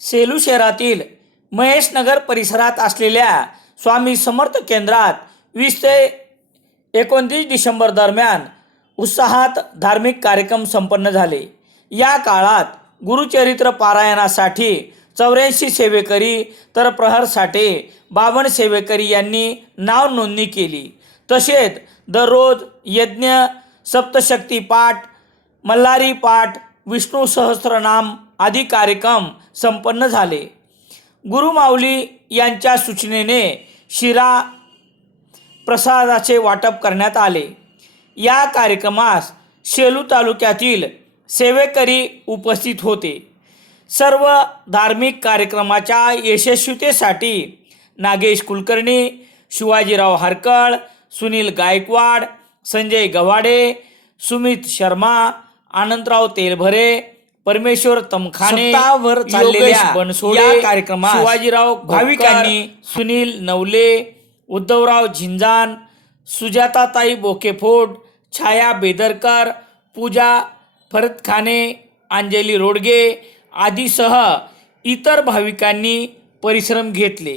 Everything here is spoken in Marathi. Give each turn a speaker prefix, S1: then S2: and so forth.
S1: सेलू शहरातील महेशनगर परिसरात असलेल्या स्वामी समर्थ केंद्रात वीस ते एकोणतीस डिसेंबर दरम्यान उत्साहात धार्मिक कार्यक्रम संपन्न झाले. या काळात गुरुचरित्र पारायणासाठी चौऱ्याऐंशी सेवेकरी तर प्रहर साठे बावन्न सेवेकरी यांनी नाव नोंदणी केली. तसेच दररोज यज्ञ सप्तशक्ती पाठ मल्हारी पाठ विष्णू सहस्रनाम आदी कार्यक्रम संपन्न झाले. गुरुमाऊली यांच्या सूचनेने शिरा प्रसादाचे वाटप करण्यात आले. या कार्यक्रमास शेलू तालुक्यातील सेवेकरी उपस्थित होते. सर्व धार्मिक कार्यक्रमाच्या यशस्वीतेसाठी नागेश कुलकर्णी शिवाजीराव हरकळ सुनील गायकवाड संजय गव्हाडे सुमित शर्मा आनंदराव तेलभरे परमेश्वर तमखाने
S2: चाललेल्या
S1: बनसोडे
S2: या कार्यक्रमास
S1: शिवाजीराव भाविकांनी सुनील नवले उद्धवराव झिंजान सुजाताताई बोकेफोड छाया बेदरकर पूजा फरतखाने अंजली रोडगे आदीसह इतर भाविकांनी परिश्रम घेतले.